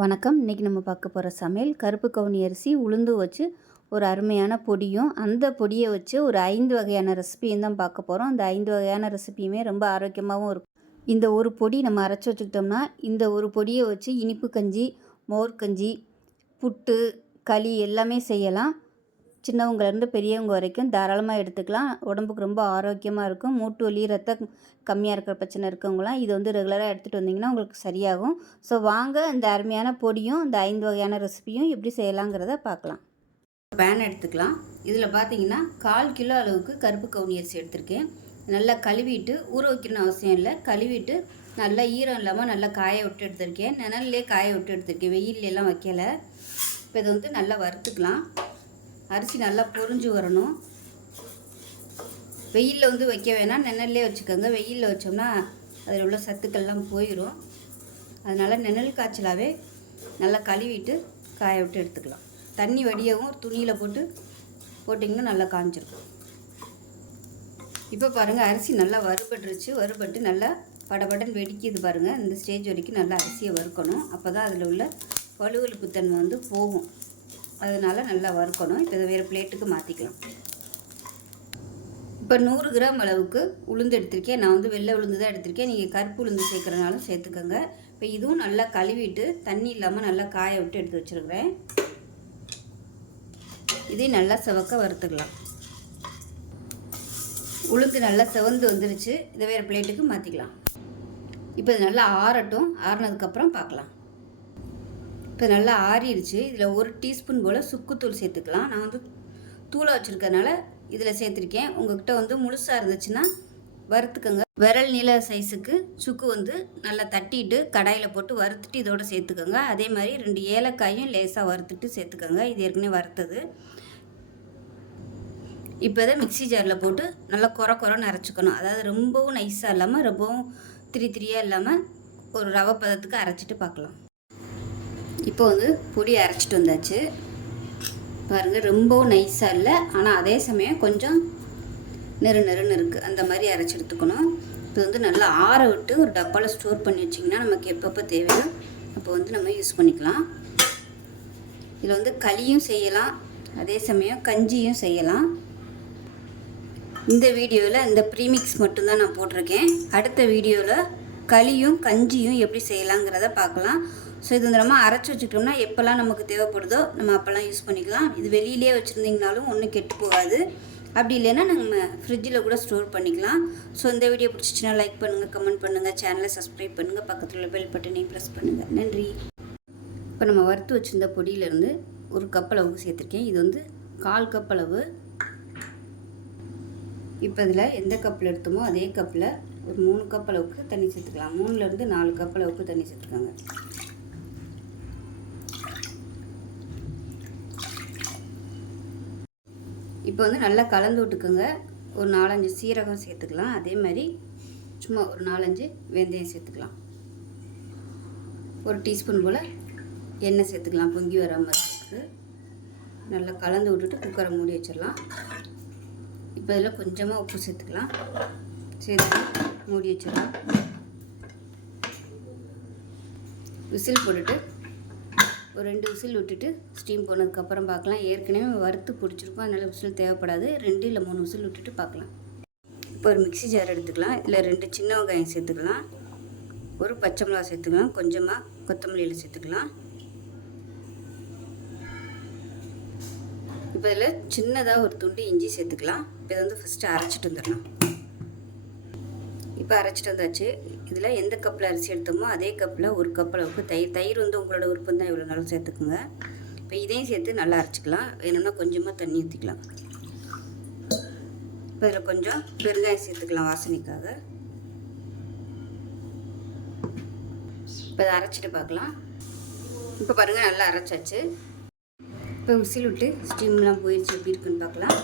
வணக்கம். இன்றைக்கி நம்ம பார்க்க போகிற சமையல் கருப்பு கவுனி அரிசி உளுந்து வச்சு ஒரு அருமையான பொடியும், அந்த பொடியை வச்சு ஒரு 5 வகையான ரெசிபியும் தான் பார்க்க போகிறோம். அந்த 5 வகையான ரெசிபியுமே ரொம்ப ஆரோக்கியமாகவும் இருக்கும். இந்த ஒரு பொடி நம்ம அரைச்சி வச்சுக்கிட்டோம்னா, இந்த ஒரு பொடியை வச்சு இனிப்பு கஞ்சி, மோர் கஞ்சி, புட்டு, களி எல்லாமே செய்யலாம். சின்னவங்கலேருந்து பெரியவங்க வரைக்கும் தாராளமாக எடுத்துக்கலாம். உடம்புக்கு ரொம்ப ஆரோக்கியமாக இருக்கும். மூட்டு வலி, ரத்தம் கம்மியாக இருக்கிற பிரச்சனை இருக்கவங்களாம் இதை வந்து ரெகுலராக எடுத்துகிட்டு வந்தீங்கன்னா உங்களுக்கு சரியாகும். ஸோ வாங்க இந்த அருமையான பொடியும் இந்த 5 வகையான ரெசிபியும் எப்படி செய்யலாங்கிறத பார்க்கலாம். பேன் எடுத்துக்கலாம். இதில் பார்த்தீங்கன்னா 1/4 கிலோ அளவுக்கு கருப்பு கவுனி அரிசி எடுத்திருக்கேன். நல்லா கழுவிட்டு ஊற வைக்கணும்னு அவசியம் இல்லை. கழுவிட்டு நல்லா ஈரம் இல்லாமல் நல்லா காய விட்டு எடுத்திருக்கேன். நிழல்லே காய விட்டு எடுத்திருக்கேன், வெயிலெலாம் வைக்கலை. இப்போ இதை வந்து நல்லா வறுத்துக்கலாம். அரிசி நல்லா பொரிஞ்சு வரணும். வெயிலில் வந்து வைக்க வேணாம், நிழல்லே வச்சுக்கோங்க. வெயிலில் வச்சோம்னா அதில் உள்ள சத்துக்கள்லாம் போயிடும். அதனால் நிழல் காய்ச்சலாகவே நல்லா கழுவிட்டு காய விட்டு எடுத்துக்கலாம். தண்ணி வடியவும் துணியில் போட்டிங்கன்னா நல்லா காஞ்சிருக்கும். இப்போ பாருங்கள், அரிசி நல்லா வறுபட்டுருச்சு. வறுபட்டு நல்லா படபடன்னு வெடிக்குது பாருங்கள். இந்த ஸ்டேஜ் வரைக்கும் நல்லா அரிசியை வறுக்கணும். அப்போ தான் அதில் உள்ள வலுவலுப்பு தன்மை வந்து போகும். அதனால் நல்லா வறுக்கணும். இப்போ இதை வேறு பிளேட்டுக்கு மாற்றிக்கலாம். இப்போ 100 கிராம் அளவுக்கு உளுந்து எடுத்திருக்கேன். நான் வந்து வெள்ளை உளுந்து தான் எடுத்திருக்கேன். நீங்கள் கருப்பு உளுந்து சேர்க்குறனாலும் சேர்த்துக்கோங்க. இப்போ இதுவும் நல்லா கழுவிட்டு தண்ணி இல்லாமல் நல்லா காய விட்டு எடுத்து வச்சுருக்கிறேன். இதையும் நல்லா செவக்க வறுத்துக்கலாம். உளுந்து நல்லா செவந்து வந்துருச்சு. இதை வேறு பிளேட்டுக்கு மாற்றிக்கலாம். இப்போ இது நல்லா ஆறட்டும். ஆறினதுக்கப்புறம் பார்க்கலாம். இப்போ நல்லா ஆறிடுச்சு. இதில் 1 டீஸ்பூன் போல் சுக்குத்தூள் சேர்த்துக்கலாம். நான் வந்து தூளை வச்சுருக்கனால இதில் சேர்த்துருக்கேன். உங்கள்கிட்ட வந்து முழுசாக இருந்துச்சுன்னா வறுத்துக்கோங்க. விரல் நீள சைஸுக்கு சுக்கு வந்து நல்லா தட்டிட்டு கடாயில் போட்டு வறுத்துட்டு இதோடு சேர்த்துக்கோங்க. அதே மாதிரி 2 ஏலக்காயும் லேசாக வறுத்துட்டு சேர்த்துக்கோங்க. இது ஏற்கனவே வறுத்தது. இப்போ இதை மிக்சி ஜாரில் போட்டு நல்லா குறன்னு அரைச்சிக்கணும். அதாவது ரொம்பவும் நைஸாக இல்லாமல் ரொம்பவும் திரியாக இல்லாமல் ஒரு ரவை பதத்துக்கு அரைச்சிட்டு பார்க்கலாம். இப்போ வந்து பொடி அரைச்சிட்டு வந்தாச்சு பாருங்கள். ரொம்பவும் நைஸாக இல்லை, ஆனால் அதே சமயம் கொஞ்சம் நெருன்னு இருக்குது. அந்த மாதிரி அரைச்சி எடுத்துக்கணும். இப்போ வந்து நல்லா ஆற விட்டு ஒரு டப்பாவில் ஸ்டோர் பண்ணி வச்சிங்கன்னா நமக்கு எப்பப்போ தேவையோ அப்போ வந்து நம்ம யூஸ் பண்ணிக்கலாம். இதில் வந்து களியும் செய்யலாம், அதே சமயம் கஞ்சியும் செய்யலாம். இந்த வீடியோவில் இந்த ப்ரீமிக்ஸ் மட்டும்தான் நான் போட்டிருக்கேன். அடுத்த வீடியோவில் களியும் கஞ்சியும் எப்படி செய்யலாங்கிறத பார்க்கலாம். ஸோ இது வந்து நம்ம அரைச்சி வச்சுக்கிட்டோம்னா எப்போல்லாம் நமக்கு தேவைப்படுதோ நம்ம அப்போல்லாம் யூஸ் பண்ணிக்கலாம். இது வெளியிலே வச்சுருந்தீங்கனாலும் ஒன்றும் கெட்டு போகாது. அப்படி இல்லைன்னா நம்ம ஃப்ரிட்ஜில் கூட ஸ்டோர் பண்ணிக்கலாம். ஸோ இந்த வீடியோ பிடிச்சிச்சின்னா லைக் பண்ணுங்கள், கமெண்ட் பண்ணுங்கள், சேனலை சப்ஸ்கிரைப் பண்ணுங்கள், பக்கத்தில் உள்ள பெல் பட்டனையும் ப்ரெஸ் பண்ணுங்கள். நன்றி. இப்போ நம்ம வறுத்து வச்சுருந்த பொடியிலேருந்து 1 கப் அளவுக்கு சேர்த்துருக்கேன். இது வந்து 1/4 கப் அளவு. இப்போ இதில் எந்த கப்பில் எடுத்தோமோ அதே கப்பில் ஒரு 3 கப் அளவுக்கு தண்ணி சேர்த்துக்கலாம். 3லேருந்து 4 கப் அளவுக்கு தண்ணி சேர்த்துக்கோங்க. இப்போ வந்து நல்லா கலந்து விட்டுக்கோங்க. ஒரு 4-5 சீரகம் சேர்த்துக்கலாம். அதே மாதிரி சும்மா ஒரு 4-5 வெந்தயம் சேர்த்துக்கலாம். 1 டீஸ்பூன் போல் எண்ணெய் சேர்த்துக்கலாம். பொங்கி வராமல் இருக்குது. நல்லா கலந்து விட்டுட்டு குக்கரை மூடி வச்சிடலாம். இப்போ இதில் கொஞ்சமாக உப்பு சேர்த்துக்கலாம். சேர்த்து மூடி வச்சிடலாம். விசில் போட்டுட்டு ஒரு 2 விசில் விட்டுட்டு ஸ்டீம் போனதுக்கப்புறம் பார்க்கலாம். ஏற்கனவே வறுத்து பிடிச்சிருக்கும், அதனால் விசில் தேவைப்படாது. 2 இல்லை 3 விசில் விட்டுட்டு பார்க்கலாம். இப்போ ஒரு மிக்சி ஜார் எடுத்துக்கலாம். இதில் 2 சின்ன வெங்காயம் சேர்த்துக்கலாம். ஒரு பச்சை மிளகா சேர்த்துக்கலாம். கொஞ்சமாக கொத்தமல்லியில் சேர்த்துக்கலாம். இப்போ இதில் சின்னதாக ஒரு துண்டு இஞ்சி சேர்த்துக்கலாம். இப்போ இதை வந்து ஃபஸ்ட்டு அரைச்சிட்டு வந்துடலாம். இப்போ அரைச்சிட்டு வந்தாச்சு. இதில் எந்த கப்பில் அரிசி எடுத்தோமோ அதே கப்பில் 1 கப் அளவுக்கு தயிர் வந்து உங்களோட விருப்பம் தான் எவ்வளோ நாளும் சேர்த்துக்குங்க. இப்போ இதையும் சேர்த்து நல்லா அரைச்சிக்கலாம். வேணும்னா கொஞ்சமாக தண்ணி ஊற்றிக்கலாம். இப்போ இதில் கொஞ்சம் பெருங்காயம் சேர்த்துக்கலாம் வாசனைக்காக. இப்போ இதை அரைச்சிட்டு பார்க்கலாம். இப்போ பாருங்கள், நல்லா அரைச்சாச்சு. இப்போ விசில் விட்டு ஸ்டீம்லாம் போயிடுச்சு. எப்படி இருக்குன்னு பார்க்கலாம்.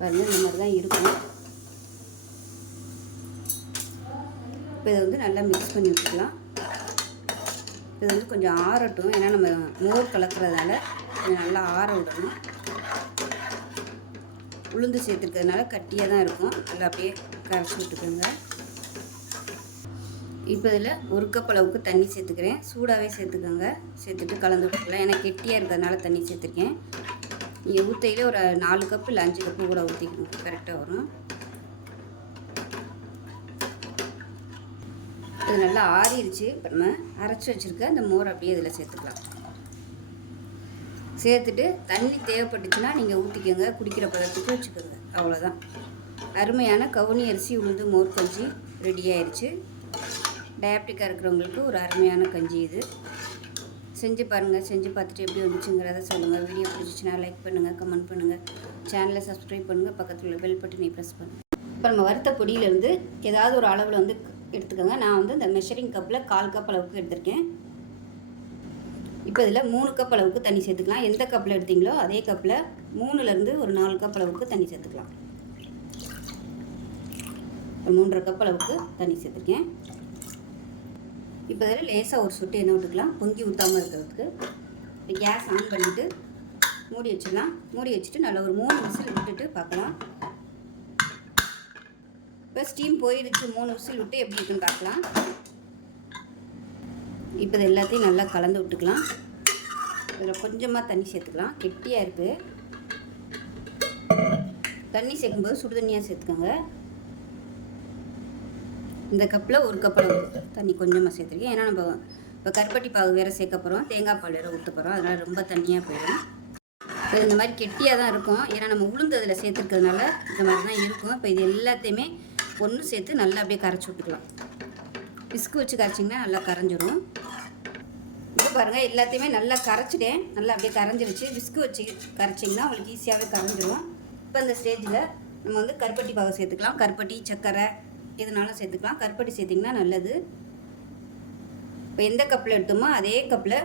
பாருங்கள், இந்த மாதிரி தான் இருக்கும். இப்போ இதை வந்து நல்லா மிக்ஸ் பண்ணி விட்டுக்கலாம். இது வந்து கொஞ்சம் ஆறட்டும். ஏன்னா நம்ம மோர் கலக்கிறதுனால கொஞ்சம் நல்லா ஆற விடணும். உளுந்து சேர்த்துருக்கிறதுனால கட்டியாக தான் இருக்கும். நல்லா அப்படியே கரைச்சி விட்டுக்கோங்க. இப்போ இதில் 1 கப் அளவுக்கு தண்ணி சேர்த்துக்கிறேன். சூடாகவே சேர்த்துக்கோங்க. சேர்த்துட்டு கலந்து விட்டுக்கலாம். ஏன்னா கெட்டியாக இருக்கிறதுனால தண்ணி சேர்த்துருக்கேன். நீங்கள் ஊற்றையில் ஒரு 4 கப்பு இல்லை 5 கப்பு கூட ஊற்றிக்கணும், கரெக்டாக வரும். இது நல்லா ஆறிடுச்சு. இப்போ நம்ம அரைச்சி வச்சுருக்க அந்த மோர் அப்படியே இதில் சேர்த்துக்கலாம். சேர்த்துட்டு தண்ணி தேவைப்பட்டுச்சுன்னா நீங்கள் ஊற்றிக்கோங்க, குடிக்கிற பதத்துக்கு வச்சுக்கோங்க. அவ்வளோதான். அருமையான கவுனி அரிசி உளுந்து மோர் கஞ்சி ரெடி ஆயிடுச்சு. டயபெட்டிக்காக இருக்கிறவங்களுக்கு ஒரு அருமையான கஞ்சி இது. செஞ்சு பாருங்கள். செஞ்சு பார்த்துட்டு எப்படி வந்துச்சுங்கிறத சொல்லுங்கள். வீடியோ பிடிச்சிச்சின்னா லைக் பண்ணுங்கள், கமெண்ட் பண்ணுங்கள், சேனலை சப்ஸ்கிரைப் பண்ணுங்கள், பக்கத்தில் உள்ள பெல் பட்டனை ப்ரெஸ் பண்ணுங்கள். இப்போ நம்ம வறுத்த பொடியிலேருந்து ஏதாவது ஒரு அளவில் வந்து எடுத்துக்கோங்க. நான் வந்து இந்த மெஷரிங் கப்பில் 1/4 கப் அளவுக்கு எடுத்திருக்கேன். இப்போ இதில் 3 கப் அளவுக்கு தண்ணி சேர்த்துக்கலாம். எந்த கப்பில் எடுத்தீங்களோ அதே கப்பில் 3லேருந்து ஒரு 4 கப் அளவுக்கு தண்ணி சேர்த்துக்கலாம். 3.5 கப் அளவுக்கு தண்ணி சேர்த்துருக்கேன். இப்போ இதில் லேசாக ஒரு சொட்டு எண்ணெய் விட்டுக்கலாம், பொங்கி ஊற்றாமல் இருக்கிறதுக்கு. இப்போ கேஸ் ஆன் பண்ணிவிட்டு மூடி வச்சிடலாம். மூடி வச்சுட்டு நல்லா ஒரு 3 விசில் விட்டுட்டு பார்க்கலாம். இப்போ ஸ்டீம் போயிடுச்சு. 3 விசில் விட்டு எப்படி இருக்குன்னு பார்க்கலாம். இப்போ இது எல்லாத்தையும் நல்லா கலந்து விட்டுக்கலாம். இதில் கொஞ்சமாக தண்ணி சேர்த்துக்கலாம், கெட்டியாக இருக்குது. தண்ணி சேர்க்கும்போது சுடு தண்ணியாக சேர்த்துக்கோங்க. இந்த கப்பில் 1 கப் அளவு தண்ணி கொஞ்சமாக சேர்த்துருக்கேன். ஏன்னா நம்ம இப்போ கருப்பட்டி பாகு வேறு சேர்க்க போகிறோம், தேங்காய் பால் வேறு ஊற்ற போகிறோம். அதனால் ரொம்ப தண்ணியாக போயிடும். இப்போ இந்த மாதிரி கெட்டியாக தான் இருக்கும். ஏன்னா நம்ம உளுந்து அதில் சேர்த்துருக்கிறதுனால இந்த மாதிரி தான் இருக்கும். இப்போ இது எல்லாத்தையுமே ஒன்று சேர்த்து நல்லா அப்படியே கரைச்சி விட்டுக்கலாம். விஸ்கு வச்சு கரைச்சிங்கன்னா நல்லா கரைஞ்சிடும். இப்போ பாருங்கள், எல்லாத்தையுமே நல்லா கரைச்சிட்டேன். நல்லா அப்படியே கரைஞ்சிருச்சு. விஸ்கு வச்சு கரைச்சிங்கன்னா உங்களுக்கு ஈஸியாகவே கரைஞ்சிடும். இப்போ இந்த ஸ்டேஜில் நம்ம வந்து கருப்பட்டி பாகு சேர்த்துக்கலாம். கருப்பட்டி, சர்க்கரை எதுனாலும் சேர்த்துக்கலாம். கருப்பட்டி சேர்த்திங்கன்னா நல்லது. இப்போ எந்த கப்பில் எடுத்தோமோ அதே கப்பில்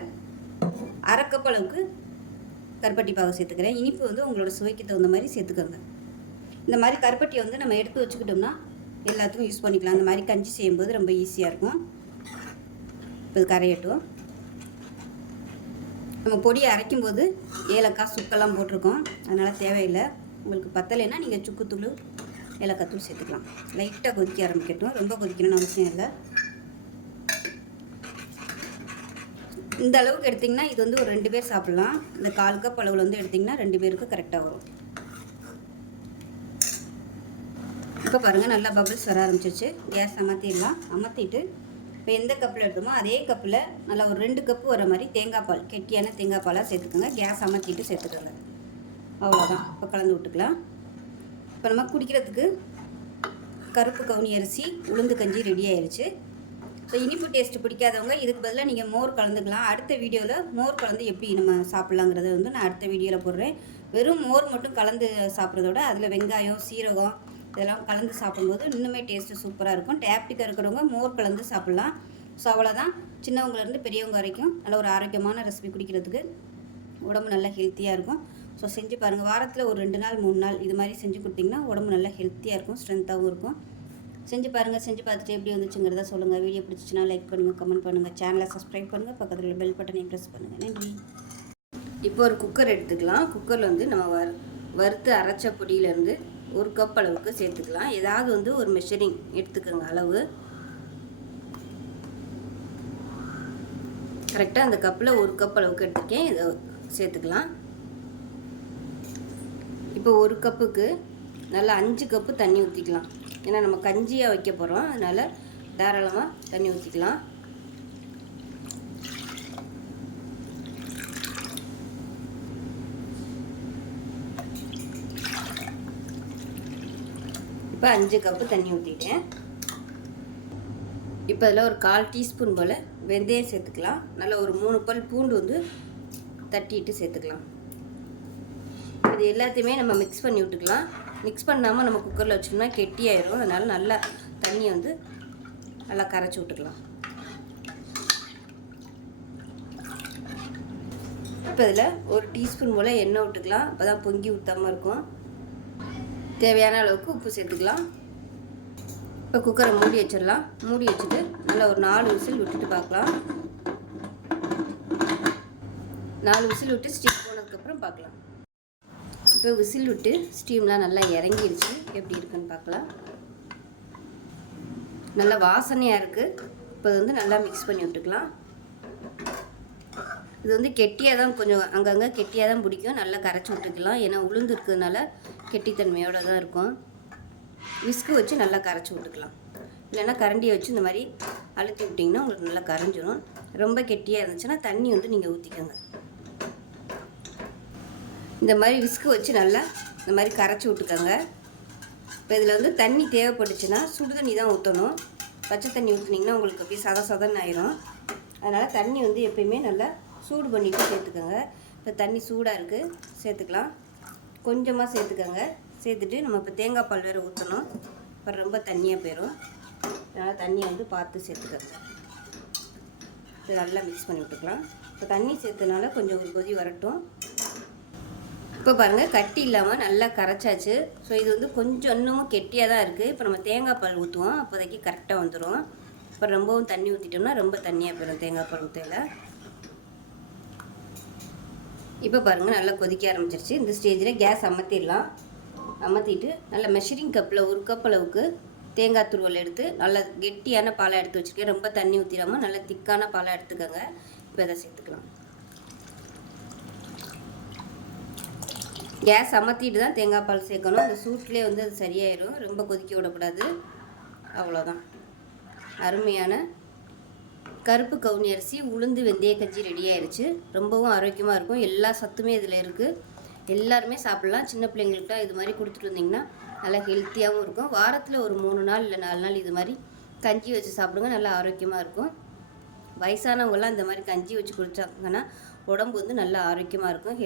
1/2 கப் அளவுக்கு கருப்பட்டி பாகு சேர்த்துக்கிறேன். இனிப்பு வந்து உங்களோட சுவைக்கு தகுந்த மாதிரி சேர்த்துக்கோங்க. இந்த மாதிரி கருப்பட்டியை வந்து நம்ம எடுத்து வச்சுக்கிட்டோம்னா எல்லாத்துக்கும் யூஸ் பண்ணிக்கலாம். அந்த மாதிரி கஞ்சி செய்யும்போது ரொம்ப ஈஸியாக இருக்கும். இப்போ இது கரையட்டும். நம்ம பொடியை அரைக்கும்போது ஏலக்காய், சுக்கெல்லாம் போட்டிருக்கோம், அதனால் தேவையில்லை. உங்களுக்கு பத்தலைன்னா நீங்கள் சுக்குத்தூள், ஏலக்காய்த்தூள் சேர்த்துக்கலாம். லைட்டாக கொதிக்க ஆரம்பிக்கட்டும். ரொம்ப கொதிக்கணும்னு அவசியம் இல்லை. இந்த அளவுக்கு எடுத்திங்கன்னா இது வந்து ஒரு 2 பேர் சாப்பிட்லாம். இந்த 1/4 கப் அளவில் வந்து எடுத்திங்கன்னா 2 பேருக்கு கரெக்டாக வரும். இப்போ பாருங்கள், நல்லா பபிள்ஸ் வர ஆரம்பிச்சிருச்சு. கேஸ் அமர்த்திடலாம். அமர்த்திட்டு இப்போ எந்த கப்பில் எடுத்தோமோ அதே கப்பில் நல்லா ஒரு 2 கப்பு வர மாதிரி தேங்காய் பால், கெட்டியான தேங்காய் பாலாக சேர்த்துக்கோங்க. கேஸ் அமர்த்திட்டு சேர்த்துக்கோங்க. அவ்வளோதான். இப்போ கலந்து விட்டுக்கலாம். இப்போ நம்ம குடிக்கிறதுக்கு கருப்பு கவுனி அரிசி உளுந்து கஞ்சி ரெடி ஆயிடுச்சு. ஸோ இனிப்பு டேஸ்ட்டு பிடிக்காதவங்க இதுக்கு பதிலாக நீங்கள் மோர் கலந்துக்கலாம். அடுத்த வீடியோவில் மோர் கலந்து எப்படி நம்ம சாப்பிட்லாங்கிறத வந்து நான் அடுத்த வீடியோவில் போடுறேன். வெறும் மோர் மட்டும் கலந்து சாப்பிட்றதோட அதில் வெங்காயம், சீரகம் இதெல்லாம் கலந்து சாப்பிடும்போது இன்னுமே டேஸ்ட்டு சூப்பராக இருக்கும். டயபெட்டிக்காக இருக்கிறவங்க மோர் கலந்து சாப்பிட்லாம். ஸோ அவ்வளோதான். சின்னவங்கலேருந்து பெரியவங்க வரைக்கும் நல்ல ஒரு ஆரோக்கியமான ரெசிபி குடிக்கிறதுக்கு உடம்பு நல்லா ஹெல்த்தியாக இருக்கும். ஸோ செஞ்சு பாருங்கள். வாரத்தில் ஒரு 2 நாள் 3 நாள் இது மாதிரி செஞ்சு கொடுத்திங்கன்னா உடம்பு நல்லா ஹெல்த்தியாக இருக்கும், ஸ்ட்ரென்த்தாகவும் இருக்கும். செஞ்சு பாருங்கள். செஞ்சு பார்த்துட்டு எப்படி வந்துச்சுங்கிறத சொல்லுங்கள். வீடியோ பிடிச்சிச்சின்னா லைக் பண்ணுங்கள், கமெண்ட் பண்ணுங்கள், சேனலை சப்ஸ்கிரைப் பண்ணுங்கள், பக்கத்தில் உள்ள பெல் பட்டனை ப்ரெஸ் பண்ணுங்கள். நன்றி. இப்போ ஒரு குக்கர் எடுத்துக்கலாம். குக்கரில் வந்து நம்ம வறுத்து அரைச்ச பொடியிலேருந்து 1 கப் அளவுக்கு சேர்த்துக்கலாம். ஏதாவது வந்து ஒரு மெஷரிங் எடுத்துக்கோங்க அளவு. கரெக்டாக அந்த கப்பில் 1 கப் அளவுக்கு எடுத்துருக்கேன். இதை சேர்த்துக்கலாம். இப்போ 1 கப்புக்கு நல்லா 5 கப்பு தண்ணி ஊற்றிக்கலாம். ஏன்னா நம்ம கஞ்சியாக வைக்க போகிறோம், அதனால் தாராளமாக தண்ணி ஊற்றிக்கலாம். இப்போ 5 கப்பு தண்ணி ஊற்றிட்டேன். இப்போ அதில் ஒரு 1/4 டீஸ்பூன் போல் வெந்தயம் சேர்த்துக்கலாம். நல்லா ஒரு 3 பல் பூண்டு வந்து தட்டிட்டு சேர்த்துக்கலாம். இது எல்லாத்தையுமே நம்ம மிக்ஸ் பண்ணி விட்டுக்கலாம். மிக்ஸ் பண்ணாமல் நம்ம குக்கரில் வச்சோம்னா கெட்டியாயிரும். அதனால் நல்லா தண்ணியை வந்து நல்லா கரைச்சி விட்டுக்கலாம். இப்போ இதில் ஒரு டீஸ்பூன் போல் எண்ணெய் விட்டுக்கலாம். அப்போ தான் பொங்கி ஊற்றாமல் இருக்கும். தேவையான அளவுக்கு உப்பு சேர்த்துக்கலாம். இப்போ குக்கரை மூடி வச்சிடலாம். மூடி வச்சுட்டு நல்லா ஒரு 4 விசில் விட்டுட்டு பார்க்கலாம். 4 விசில் விட்டு ஸ்டீம் போனதுக்கப்புறம் பார்க்கலாம். இப்போ விசில் விட்டு ஸ்டீம்லாம் நல்லா இறங்கிருச்சு. எப்படி இருக்குன்னு பார்க்கலாம். நல்லா வாசனையாக இருக்குது. இப்போ வந்து நல்லா மிக்ஸ் பண்ணி விட்டுக்கலாம். இது வந்து கெட்டியாக தான், கொஞ்சம் அங்கங்கே கெட்டியாக தான் பிடிக்கும். நல்லா கரைச்சி விட்டுக்கலாம். ஏன்னா உளுந்து இருக்கிறதுனால கெட்டித்தன்மையோடு தான் இருக்கும். விஸ்கு வச்சு நல்லா கரைச்சி விட்டுக்கலாம். இல்லைன்னா கரண்டியை வச்சு இந்த மாதிரி அழுத்தி விட்டிங்கன்னா உங்களுக்கு நல்லா கரைஞ்சிடும். ரொம்ப கெட்டியாக இருந்துச்சுன்னா தண்ணி வந்து நீங்கள் ஊற்றிக்கோங்க. இந்த மாதிரி விஸ்கு வச்சு நல்லா இந்த மாதிரி கரைச்சி விட்டுக்கோங்க. இப்போ இதில் வந்து தண்ணி தேவைப்பட்டுச்சுன்னா சுடு தண்ணி தான் ஊற்றணும். பச்சை தண்ணி ஊற்றுனீங்கன்னா உங்களுக்கு அப்படியே சதன்னு ஆயிரும். அதனால் தண்ணி வந்து எப்பயுமே நல்லா சூடு பண்ணிவிட்டு சேர்த்துக்கோங்க. இப்போ தண்ணி சூடாக இருக்குது, சேர்த்துக்கலாம். கொஞ்சமாக சேர்த்துக்கோங்க. சேர்த்துட்டு நம்ம இப்போ தேங்காய் பால் வேறு ஊற்றணும். அப்புறம் ரொம்ப தண்ணியாக போயிடும். அதனால் தண்ணியை வந்து பார்த்து சேர்த்துக்கோங்க. இது நல்லா மிக்ஸ் பண்ணி விட்டுக்கலாம். இப்போ தண்ணி சேர்த்தனால கொஞ்சம் ஒரு கொதி வரட்டும். இப்போ பாருங்கள், கட்டி இல்லாமல் நல்லா கரைச்சாச்சு. ஸோ இது வந்து கொஞ்சம் இன்னமும் கெட்டியாக தான் இருக்குது. இப்போ நம்ம தேங்காய் பால் ஊற்றுவோம். அப்போதைக்கு கரெக்டாக வந்துடும். இப்போ ரொம்பவும் தண்ணி ஊற்றிட்டோம்னா ரொம்ப தண்ணியாக போயிடும் தேங்காய் பால் ஊற்றையில். இப்போ பாருங்கள், நல்லா கொதிக்க ஆரம்பிச்சிருச்சு. இந்த ஸ்டேஜில் கேஸ் அமர்த்திடலாம். அமர்த்திட்டு நல்லா மெஷரிங் கப்பில் 1 கப் அளவுக்கு தேங்காய் துருவல் எடுத்து நல்லா கெட்டியான பாலை எடுத்து வச்சுருக்கேன். ரொம்ப தண்ணி ஊற்றிடாமல் நல்லா திக்கான பாலை எடுத்துக்கோங்க. இப்போ இதை சேர்த்துக்கலாம். கேஸ் அமர்த்திட்டு தான் தேங்காய் பால் சேர்க்கணும். அந்த சூட்லேயே வந்து அது சரியாயிடும். ரொம்ப கொதிக்க விடக்கூடாது. அவ்வளோதான். அருமையான கருப்பு கவுனி அரிசி உளுந்து வெந்தய கஞ்சி ரெடி ஆயிடுச்சு. ரொம்பவும் ஆரோக்கியமாக இருக்கும். எல்லா சத்துமே இதில் இருக்குது. எல்லாருமே சாப்பிட்லாம். சின்ன பிள்ளைங்கள்ட்ட இது மாதிரி கொடுத்துட்டு இருந்தீங்கன்னா நல்லா ஹெல்த்தியாகவும் இருக்கும். வாரத்தில் ஒரு 3 நாள் இல்லை 4 நாள் இது மாதிரி கஞ்சி வச்சு சாப்பிடுங்க. நல்லா ஆரோக்கியமாக இருக்கும். வயசானவங்களாம் இந்த மாதிரி கஞ்சி வச்சு குடித்தாங்கன்னா உடம்பு வந்து நல்லா ஆரோக்கியமாக இருக்கும்.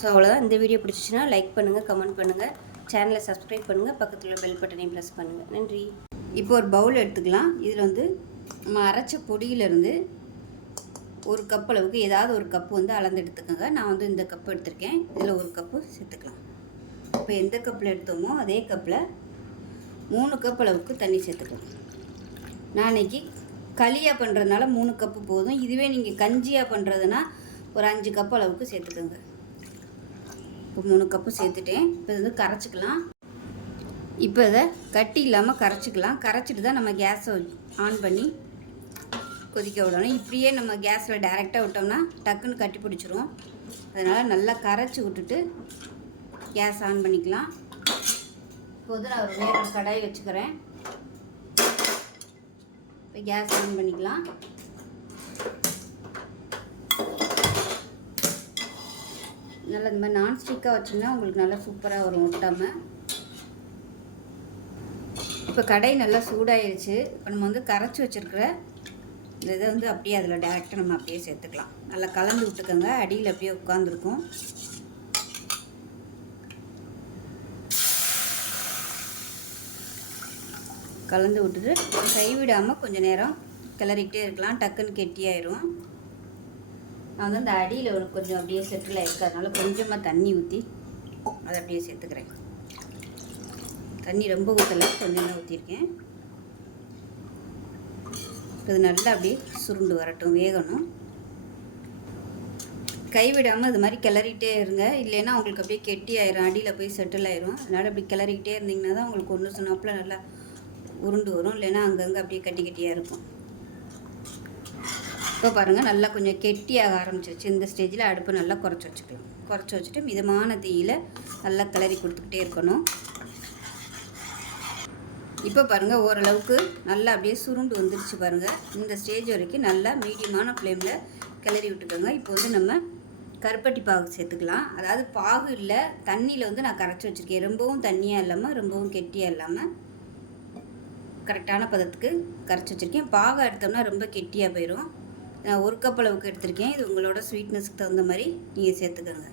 ஸோ அவ்வளோதான். இந்த வீடியோ பிடிச்சிச்சின்னா லைக் பண்ணுங்கள், கமெண்ட் பண்ணுங்கள், சேனலை சப்ஸ்கிரைப் பண்ணுங்கள், பக்கத்தில் பெல் பட்டனையும் ப்ரெஸ் பண்ணுங்கள். நன்றி. இப்போ ஒரு பவுல் எடுத்துக்கலாம். இதில் வந்து நம்ம அரைச்ச பொடியிலேருந்து 1 கப் அளவுக்கு ஏதாவது ஒரு கப்பு வந்து அளந்து எடுத்துக்கோங்க. நான் வந்து இந்த கப்பு எடுத்திருக்கேன். இதில் 1 கப்பு சேர்த்துக்கலாம். இப்போ எந்த கப்பில் எடுத்தோமோ அதே கப்பில் 3 கப் அளவுக்கு தண்ணி சேர்த்துக்கலாம். நான் இன்றைக்கி களியாக பண்ணுறதுனால 3 கப்பு போதும். இதுவே நீங்கள் கஞ்சியாக பண்ணுறதுனா ஒரு 5 கப் அளவுக்கு சேர்த்துக்கோங்க. இப்போ 3 கப்பு சேர்த்துட்டேன். இப்போ இது வந்து கரைச்சிக்கலாம். இப்போ இதை கட்டி இல்லாமல் கரைச்சிக்கலாம். கரைச்சிட்டு தான் நம்ம கேஸை ஆன் பண்ணி கொதிக்க விடணும். இப்படியே நம்ம கேஸில் டைரெக்டாக விட்டோம்னா டக்குன்னு கட்டி பிடிச்சிரும். அதனால் நல்லா கரைச்சி விட்டுட்டு கேஸ் ஆன் பண்ணிக்கலாம். இப்போது நான் ஒரு வேறு கடாய் வச்சுக்கிறேன். இப்போ கேஸ் ஆன் பண்ணிக்கலாம். நல்லா இந்த மாதிரி நான்ஸ்டிக்காக வச்சிங்கன்னா உங்களுக்கு நல்லா சூப்பராக வரும் ஒட்டாமல். இப்போ கடாய் நல்லா சூடாயிருச்சு. இப்போ நம்ம வந்து கரைச்சி வச்சுருக்கிற இந்த இதை வந்து அப்படியே அதில் டேரெக்டாக நம்ம அப்படியே சேர்த்துக்கலாம். நல்லா கலந்து விட்டுக்கோங்க. அடியில் அப்படியே உட்காந்துருக்கும். கலந்து விட்டுட்டு கைவிடாமல் கொஞ்சம் நேரம் கிளறிக்கிட்டே இருக்கலாம். டக்குன்னு கெட்டியாயிரும். நான் வந்து அந்த அடியில் ஒரு கொஞ்சம் அப்படியே செட்டில் ஆகிருக்கு. அதனால் கொஞ்சமாக தண்ணி ஊற்றி அதை அப்படியே சேர்த்துக்கிறேன். தண்ணி ரொம்ப ஊற்றலை, கொஞ்சம் தான் ஊற்றிருக்கேன். இது நல்லா அப்படியே சுருண்டு வரட்டும், வேகணும். கைவிடாமல் இது மாதிரி கிளறிக்கிட்டே இருங்க. இல்லைன்னா உங்களுக்கு அப்படியே கெட்டி ஆயிரும், அடியில் போய் செட்டில் ஆயிரும். அதனால் அப்படி கிளறிக்கிட்டே இருந்தீங்கன்னா தான் உங்களுக்கு ஒன்று சொன்னாப்பில் நல்லா உருண்டு வரும். இல்லைன்னா அங்கங்கே அப்படியே கட்டி கட்டியாக இருக்கும். இப்போ பாருங்கள், நல்லா கொஞ்சம் கெட்டியாக ஆரம்பிச்சிருச்சு. இந்த ஸ்டேஜில் அடுப்பு நல்லா குறைச்சி வச்சுக்கலாம். குறைச்சி வச்சுட்டு மிதமான தீயில் நல்லா கிளறி கொடுத்துக்கிட்டே இருக்கணும். இப்போ பாருங்கள், ஓரளவுக்கு நல்லா அப்படியே சுருண்டு வந்துருச்சு பாருங்கள். இந்த ஸ்டேஜ் வரைக்கும் நல்லா மீடியமான ஃப்ளேமில் கிளறி விட்டுக்கோங்க. இப்போ வந்து நம்ம கருப்பட்டி பாகு சேர்த்துக்கலாம். அதாவது பாகு இல்லை, தண்ணியில் வந்து நான் கரைச்சி வச்சுருக்கேன். ரொம்பவும் தண்ணியாக இல்லாமல் ரொம்பவும் கெட்டியாக இல்லாமல் கரெக்டான பதத்துக்கு கரைச்சி வச்சுருக்கேன். பாகு எடுத்தோம்னா ரொம்ப கெட்டியாக போயிடும். நான் 1 கப் அளவுக்கு எடுத்திருக்கேன். இது உங்களோட ஸ்வீட்னஸ்க்கு தகுந்த மாதிரி நீங்கள் சேர்த்துக்கோங்க.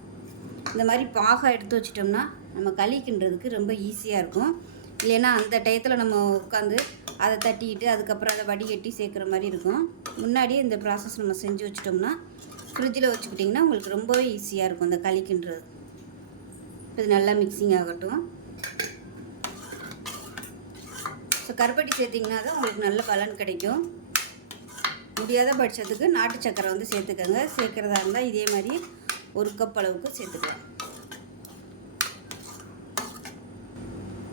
இந்த மாதிரி பாகாக எடுத்து வச்சிட்டோம்னா நம்ம களிக்கின்றதுக்கு ரொம்ப ஈஸியாக இருக்கும். இல்லைன்னா அந்த டயத்தில் நம்ம உட்காந்து அதை தட்டிக்கிட்டு அதுக்கப்புறம் அதை வடிகட்டி சேர்க்குற மாதிரி இருக்கும். முன்னாடியே இந்த ப்ராசஸ் நம்ம செஞ்சு வச்சிட்டோம்னா ஃப்ரிட்ஜில் வச்சுக்கிட்டிங்கன்னா உங்களுக்கு ரொம்பவே ஈஸியாக இருக்கும் இந்த களிக்கின்றது. இது நல்லா மிக்சிங் ஆகட்டும். ஸோ கருப்பட்டி சேர்த்திங்கன்னா தான் உங்களுக்கு நல்ல பலன் கிடைக்கும். முடியாத பட்சத்துக்கு நாட்டு சக்கரை வந்து சேர்த்துக்கோங்க. சேர்க்குறதா இருந்தால் இதே மாதிரி 1 கப் அளவுக்கு சேர்த்துக்கலாம்.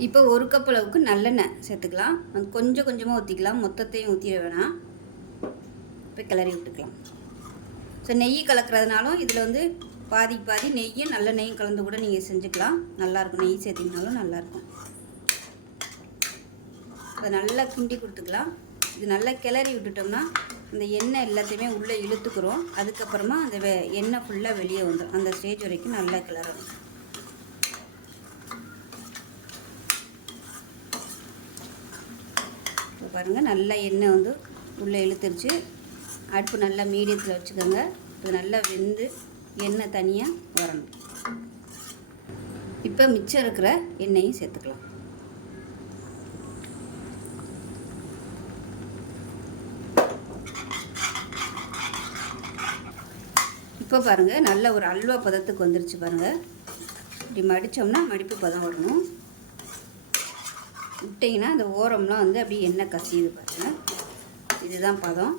இப்போ 1 கப் அளவுக்கு நல்லெண்ணெய் சேர்த்துக்கலாம். அது கொஞ்சம் கொஞ்சமாக ஊற்றிக்கலாம், மொத்தத்தையும் ஊற்றிட வேணாம். இப்போ கிளறி விட்டுக்கலாம். ஸோ நெய் கலக்கிறதுனாலும் இதில் வந்து பாதி பாதி நெய்யும் நல்லெண்ணெயும் கலந்து கூட நீங்கள் செஞ்சுக்கலாம். நல்லாயிருக்கும், நெய் சேர்த்திங்கனாலும் நல்லாயிருக்கும். அதை நல்லா கிண்டி கொடுத்துக்கலாம். இது நல்லா கிளறி விட்டுட்டோம்னா அந்த எண்ணெய் எல்லாத்தையுமே உள்ளே இழுத்துக்கிறோம். அதுக்கப்புறமா அந்த எண்ணெய் ஃபுல்லாக வெளியே வந்துடும். அந்த ஸ்டேஜ் வரைக்கும் நல்லா கிளறணும். இப்போ பாருங்கள், நல்லா எண்ணெய் வந்து உள்ளே இழுத்துருச்சு. அடுப்பு நல்லா மீடியத்தில் வச்சுக்கோங்க. இது நல்லா வெந்து எண்ணெய் தனியாக வரணும். இப்போ மிச்சம் இருக்கிற எண்ணெயும் சேர்த்துக்கலாம். இப்போ பாருங்கள், நல்ல ஒரு அல்வா பதத்துக்கு வந்துருச்சு பாருங்கள். இப்படி மடித்தோம்னா மடிப்பு பதம் வரணும். விட்டிங்கன்னா அந்த ஓரம்லாம் வந்து அப்படியே எண்ணெய் கசியுது பாருங்கள். இதுதான் பதம்.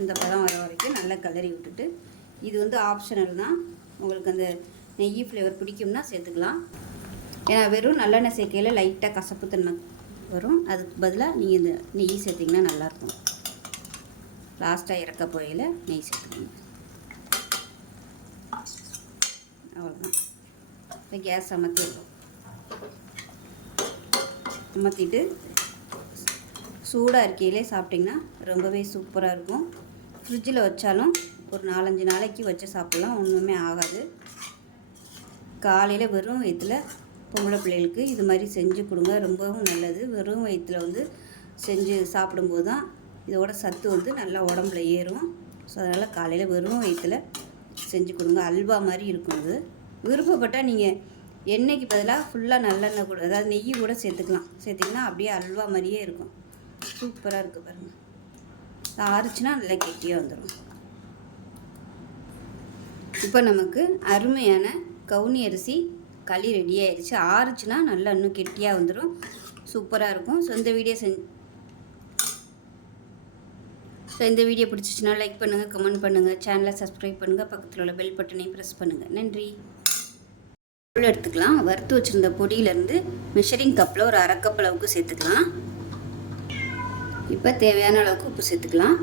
இந்த பதம் வர வரைக்கும் நல்லா கிளறி விட்டுட்டு, இது வந்து ஆப்ஷனல் தான். உங்களுக்கு அந்த நெய் ஃப்ளேவர் பிடிக்கும்னா சேர்த்துக்கலாம். ஏன்னா வெறும் நல்லெண்ணெய் சேர்க்கையில் லைட்டாக கசப்பு தன்மை வரும். அதுக்கு பதிலாக நீங்கள் இந்த நெய் சேர்த்திங்கன்னா நல்லாயிருக்கும். லாஸ்ட்டாக இறக்க போகையில் நெய் சேர்த்துக்கோங்க. அவ்வளோதான். இப்போ கேஸ் அமர்த்திடுவோம். அமர்த்திட்டு சூடாக இருக்கையிலே சாப்பிட்டிங்கன்னா ரொம்பவே சூப்பராக இருக்கும். ஃப்ரிட்ஜில் வச்சாலும் ஒரு 4-5 நாளைக்கு வச்சு சாப்பிட்லாம், ஒன்றுமே ஆகாது. காலையில் வெறும் வயிற்றில் பொம்பளை பிள்ளைகளுக்கு இது மாதிரி செஞ்சு கொடுங்க, ரொம்பவும் நல்லது. வெறும் வயிற்றில் வந்து செஞ்சு சாப்பிடும்போது தான் இதோட சத்து வந்து நல்லா உடம்புல ஏறும். ஸோ அதனால் காலையில் வெறும் வயிற்றில் செஞ்சு கொடுங்க. அல்வா மாதிரி இருக்கும். இது விருப்பப்பட்டால் நீங்கள் எண்ணெய்க்கு பதிலாக ஃபுல்லாக நல்லெண்ணெய் கூட, அதாவது நெய் கூட சேர்த்திங்கன்னா அப்படியே அல்வா மாதிரியே இருக்கும். சூப்பராக இருக்குது பாருங்கள். ஆறுச்சுன்னா நல்லா கெட்டியாக வந்துடும். இப்போ நமக்கு அருமையான கவுனி அரிசி களி ரெடி ஆயிடுச்சு. ஆறுச்சுன்னா நல்லா இன்னும் கெட்டியாக வந்துடும். சூப்பராக இருக்கும். ஸோ இந்த வீடியோ பிடிச்சிச்சின்னா லைக் பண்ணுங்கள், கமெண்ட் பண்ணுங்கள், சேனலை சப்ஸ்கிரைப் பண்ணுங்கள், பக்கத்தில் உள்ள பெல் பட்டனையும் ப்ரெஸ் பண்ணுங்கள். நன்றி. பொருள் எடுத்துக்கலாம். வறுத்து வச்சுருந்த பொடியிலேருந்து மெஷரிங் கப்பில் ஒரு 1/2 கப் அளவுக்கு சேர்த்துக்கலாம். இப்போ தேவையான அளவுக்கு உப்பு சேர்த்துக்கலாம்.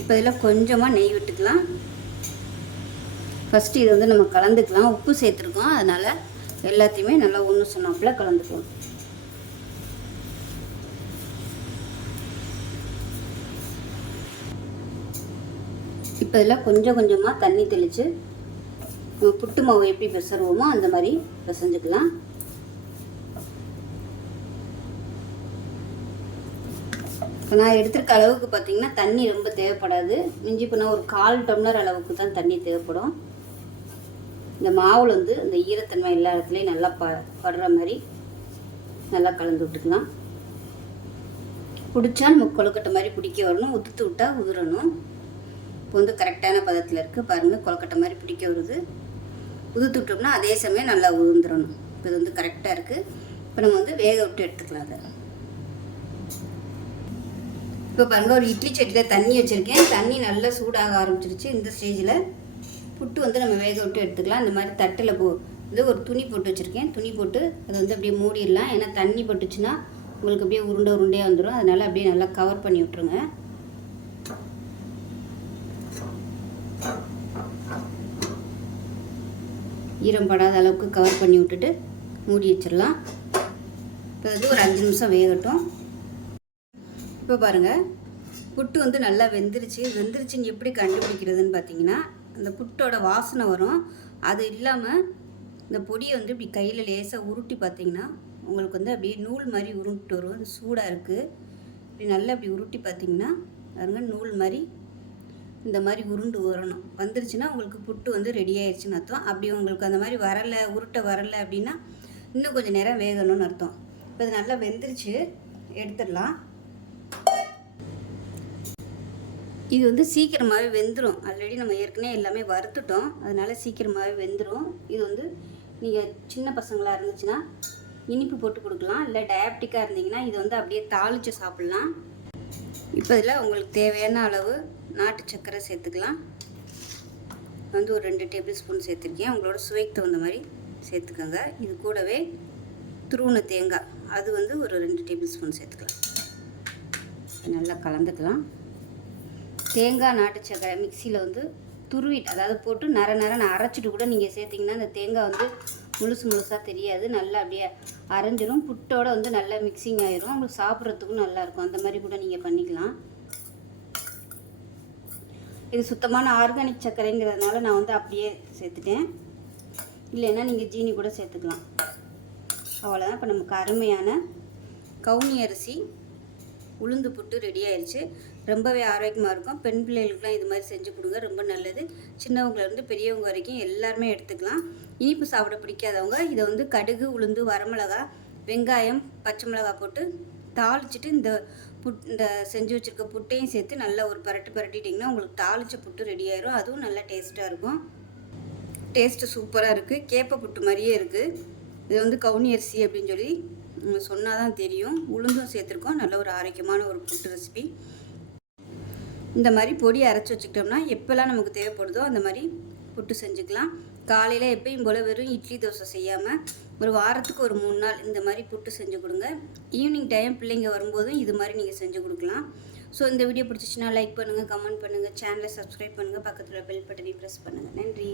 இப்போ இதில் கொஞ்சமாக நெய் விட்டுக்கலாம். ஃபஸ்ட்டு இதை வந்து நம்ம கலந்துக்கலாம். உப்பு சேர்த்துருக்கோம், அதனால் எல்லாத்தையுமே நல்லா ஒன்று சொன்னாப்பில் கலந்துக்கலாம். இப்போ இதில் கொஞ்சம் கொஞ்சமாக தண்ணி தெளித்து புட்டு மாவு எப்படி பிசைவோமோ அந்த மாதிரி பிசைஞ்சுக்கலாம். இப்போ நான் எடுத்துருக்க அளவுக்கு பார்த்திங்கன்னா தண்ணி ரொம்ப தேவைப்படாது. மிஞ்சி போனால் ஒரு 1/4 டம்ளர் அளவுக்கு தான் தண்ணி தேவைப்படும். இந்த மாவில் வந்து இந்த ஈரத்தன்மை எல்லா இடத்துலையும் நல்லா படுற மாதிரி நல்லா கலந்து விட்டுக்கலாம். பிடிச்சா நம்ம கொழுக்கட்டை மாதிரி பிடிக்க வரணும். உதுத்து விட்டால் உதிரணும். இப்போ வந்து கரெக்டான பதத்தில் இருக்குது பாருங்கள். கொழுக்கட்டை மாதிரி பிடிக்க வருது. உதுத்து விட்டோம்னா அதே சமயம் நல்லா உதிர்ந்துடணும். இப்போ இது வந்து கரெக்டாக இருக்குது. இப்போ நம்ம வந்து வேக விட்டு எடுத்துக்கலாம். அதை இப்போ பாருங்கள், ஒரு இட்லி சட்டியில் தண்ணி வச்சுருக்கேன். தண்ணி நல்லா சூடாக ஆரம்பிச்சிருச்சு. இந்த ஸ்டேஜில் புட்டு வந்து நம்ம வேக விட்டு எடுத்துக்கலாம். இந்த மாதிரி தட்டில் வந்து ஒரு துணி போட்டு வச்சுருக்கேன். துணி போட்டு அதை வந்து அப்படியே மூடிடலாம். ஏன்னா தண்ணி பட்டுச்சுன்னா உங்களுக்கு அப்படியே உருண்டையாக வந்துடும். அதனால் அப்படியே நல்லா கவர் பண்ணி விட்ருங்க. ஈரம் படாத அளவுக்கு கவர் பண்ணி விட்டுட்டு மூடி வச்சிடலாம். இப்போ இது ஒரு 5 நிமிஷம் வேகட்டும். இப்போ பாருங்கள், புட்டு வந்து நல்லா வெந்துருச்சுன்னு எப்படி கண்டுபிடிக்கிறதுன்னு பார்த்தீங்கன்னா, அந்த புட்டோட வாசனை வரும். அது இல்லாமல் இந்த பொடியை வந்து இப்படி கையில் லேசாக உருட்டி பார்த்தீங்கன்னா உங்களுக்கு வந்து அப்படியே நூல் மாதிரி உருட்டு வரும். அது சூடாக இருக்குது. இப்படி நல்லா இப்படி உருட்டி பார்த்தீங்கன்னா பாருங்கள், நூல் மாதிரி இந்த மாதிரி உருண்டு வரணும். வந்துருச்சுன்னா உங்களுக்கு புட்டு வந்து ரெடி ஆயிடுச்சுன்னு அர்த்தம். அப்படி உங்களுக்கு அந்த மாதிரி உருட்டை வரலை அப்படின்னா இன்னும் கொஞ்சம் நேரம் வேகணும்னு அர்த்தம். இப்போ இது நல்லா வெந்துருச்சு, எடுத்துடலாம். இது வந்து சீக்கிரமாகவே வெந்துடும். ஆல்ரெடி நம்ம ஏற்கனவே எல்லாமே வறுத்துட்டோம், அதனால் சீக்கிரமாகவே வெந்துடும். இது வந்து நீங்கள் சின்ன பசங்களாக இருந்துச்சுன்னா இனிப்பு போட்டு கொடுக்கலாம். இல்லை டயபெட்டிக்காக இருந்தீங்கன்னா இது வந்து அப்படியே தாளித்து சாப்பிட்லாம். இப்போ இதில் உங்களுக்கு தேவையான அளவு நாட்டு சர்க்கரை சேர்த்துக்கலாம். வந்து ஒரு 2 டேபிள் ஸ்பூன் சேர்த்துருக்கேன். உங்களோட சுவைக்கு தகுந்த மாதிரி சேர்த்துக்கோங்க. இது கூடவே துருவின தேங்காய் அது வந்து ஒரு 2 டேபிள் ஸ்பூன் சேர்த்துக்கலாம். நல்லா கலந்துக்கலாம். தேங்காய் நாட்டு சர்க்கரை மிக்சியில் வந்து அதாவது போட்டு நர அரைச்சிட்டு கூட நீங்கள் சேர்த்திங்கன்னா அந்த தேங்காய் வந்து முழுசாக தெரியாது. நல்லா அப்படியே அரைஞ்சிரும். புட்டோட வந்து நல்லா மிக்சிங் ஆயிரும். உங்களுக்கு சாப்பிட்றதுக்கும் நல்லாயிருக்கும். அந்த மாதிரி கூட நீங்கள் பண்ணிக்கலாம். இது சுத்தமான ஆர்கானிக் சர்க்கரைங்கிறதுனால நான் வந்து அப்படியே சேர்த்துட்டேன். இல்லைன்னா நீங்கள் ஜீனி கூட சேர்த்துக்கலாம். அவ்வளோதான். இப்போ நமக்கு அருமையான கவுனி அரிசி உளுந்து புட்டு ரெடி ஆயிடுச்சு. ரொம்பவே ஆரோக்கியமாக இருக்கும். பெண் பிள்ளைகளுக்குலாம் இது மாதிரி செஞ்சு கொடுங்க, ரொம்ப நல்லது. சின்னவங்கலேருந்து பெரியவங்க வரைக்கும் எல்லாருமே எடுத்துக்கலாம். இனிப்பு சாப்பிட பிடிக்காதவங்க இதை வந்து கடுகு, உளுந்து, வரமிளகா, வெங்காயம், பச்சை மிளகாய் போட்டு தாளிச்சிட்டு இந்த செஞ்சு வச்சுருக்க புட்டையும் சேர்த்து நல்லா ஒரு பரட்டிட்டிங்கன்னா உங்களுக்கு தாளித்த புட்டு ரெடி ஆயிரும். அதுவும் நல்லா டேஸ்ட்டாக இருக்கும். டேஸ்ட்டு சூப்பராக இருக்குது. கேப்பை புட்டு மாதிரியே இருக்குது. இது வந்து கவுனி அரிசி அப்படின்னு சொல்லி சொன்னால் தான் தெரியும். உளுந்தும் சேர்த்துருக்கோம். நல்ல ஒரு ஆரோக்கியமான ஒரு புட்டு ரெசிபி. இந்த மாதிரி பொடி அரைச்சி வச்சுக்கிட்டோம்னா எப்போல்லாம் நமக்கு தேவைப்படுதோ அந்த மாதிரி புட்டு செஞ்சுக்கலாம். காலையில் எப்பயும் போல் வெறும் இட்லி தோசை செய்யாமல் ஒரு வாரத்துக்கு ஒரு 3 நாள் இந்த மாதிரி புட்டு செஞ்சு கொடுங்க. ஈவினிங் டைம் பிள்ளைங்க வரும்போதும் இது மாதிரி நீங்கள் செஞ்சு கொடுக்கலாம். ஸோ இந்த வீடியோ பிடிச்சிச்சின்னா லைக் பண்ணுங்கள், கமெண்ட் பண்ணுங்கள், சேனலை சப்ஸ்கிரைப் பண்ணுங்கள், பக்கத்தில் பெல் பட்டனையும் ப்ரெஸ் பண்ணுங்கள். நன்றி.